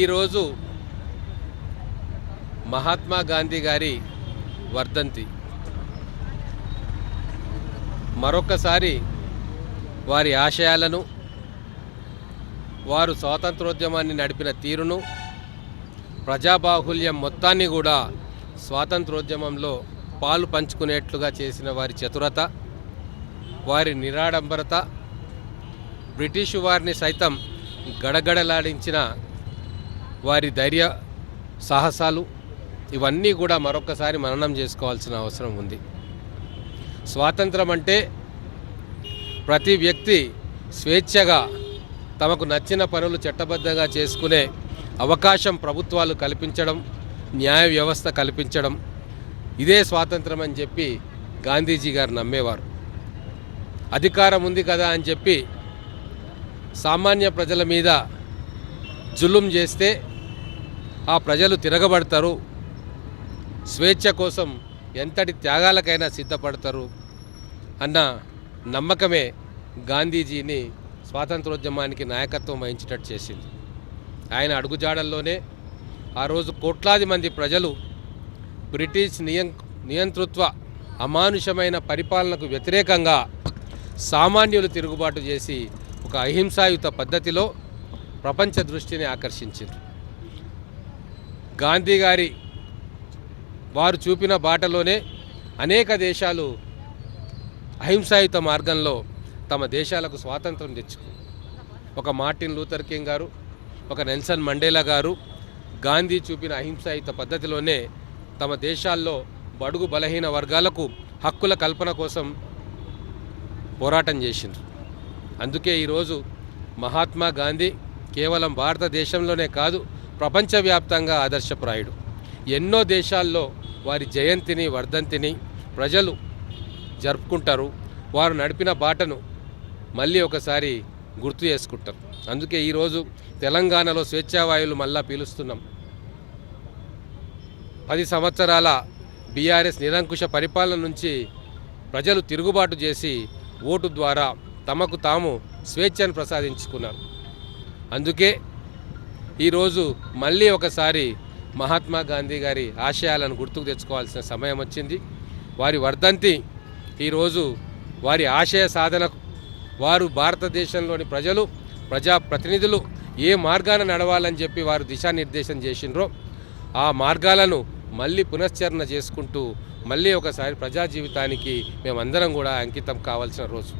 ఈరోజు మహాత్మా గాంధీ గారి వర్ధంతి. మరొకసారి వారి ఆశయాలను వారు స్వాతంత్రోద్యమాన్ని నడిపిన తీరును ప్రజాబాహుల్యం మొత్తాన్ని కూడా స్వాతంత్రోద్యమంలో పాలు పంచుకునేట్లుగా చేసిన వారి చతురత వారి నిరాడంబరత బ్రిటిషు వారిని సైతం గడగడలాడించిన వారి ధైర్య సాహసాలు ఇవన్నీ కూడా మరొకసారి మననం చేసుకోవాల్సిన అవసరం ఉంది. స్వాతంత్రం అంటే ప్రతి వ్యక్తి స్వేచ్ఛగా తమకు నచ్చిన పనులు చట్టబద్ధంగా చేసుకునే అవకాశం ప్రభుత్వాలు కల్పించడం న్యాయ వ్యవస్థ కల్పించడం ఇదే స్వాతంత్రం అని చెప్పి గాంధీజీ గారు నమ్మేవారు. అధికారం ఉంది కదా అని చెప్పి సామాన్య ప్రజల మీద జులుం చేస్తే ఆ ప్రజలు తిరగబడతారు. స్వేచ్ఛ కోసం ఎంతటి త్యాగాలకైనా సిద్ధపడతారు అన్న నమ్మకమే గాంధీజీని స్వాతంత్రోద్యమానికి నాయకత్వం వహించేటట్టు చేసింది. ఆయన అడుగుజాడల్లోనే ఆ రోజు కోట్లాది మంది ప్రజలు బ్రిటిష్ నియం నియంతృత్వ అమానుషమైన పరిపాలనకు వ్యతిరేకంగా సామాన్యులు తిరుగుబాటు చేసి ఒక అహింసాయుత పద్ధతిలో ప్రపంచ దృష్టిని ఆకర్షించారు గాంధీ గారి వారు చూపిన బాటలోనే అనేక దేశాలు అహింసాయుత మార్గంలో తమ దేశాలకు స్వాతంత్రం తెచ్చుకు ఒక మార్టిన్ లూథర్ కింగ్ గారు ఒక నెల్సన్ మండేలా గారు గాంధీ చూపిన అహింసాయుత పద్ధతిలోనే తమ దేశాల్లో బడుగు బలహీన వర్గాలకు హక్కుల కల్పన కోసం పోరాటం చేసిండ్రు. అందుకే ఈరోజు మహాత్మా గాంధీ కేవలం భారతదేశంలోనే కాదు ప్రపంచవ్యాప్తంగా ఆదర్శప్రాయుడు. ఎన్నో దేశాల్లో వారి జయంతిని వర్ధంతిని ప్రజలు జరుపుకుంటారు. వారు నడిపిన బాటను మళ్ళీ ఒకసారి గుర్తు చేసుకుంటారు. అందుకే ఈరోజు తెలంగాణలో స్వేచ్ఛావాయువులు మళ్ళా పీలుస్తున్నాం. పది సంవత్సరాల బీఆర్ఎస్ నిరంకుశ పరిపాలన నుంచి ప్రజలు తిరుగుబాటు చేసి ఓటు ద్వారా తమకు తాము స్వేచ్ఛను ప్రసాదించుకున్నారు. అందుకే ఈరోజు మళ్ళీ ఒకసారి మహాత్మా గాంధీ గారి ఆశయాలను గుర్తుకు తెచ్చుకోవాల్సిన సమయం వచ్చింది. వారి వర్ధంతి ఈరోజు వారి ఆశయ సాధనకు వారు భారతదేశంలోని ప్రజలు ప్రజాప్రతినిధులు ఏ మార్గాన నడవాలని చెప్పి వారు దిశానిర్దేశం చేసినరో ఆ మార్గాలను మళ్ళీ పునశ్చరణ చేసుకుంటూ మళ్ళీ ఒకసారి ప్రజా జీవితానికి మేమందరం కూడా అంకితం కావాల్సిన రోజు.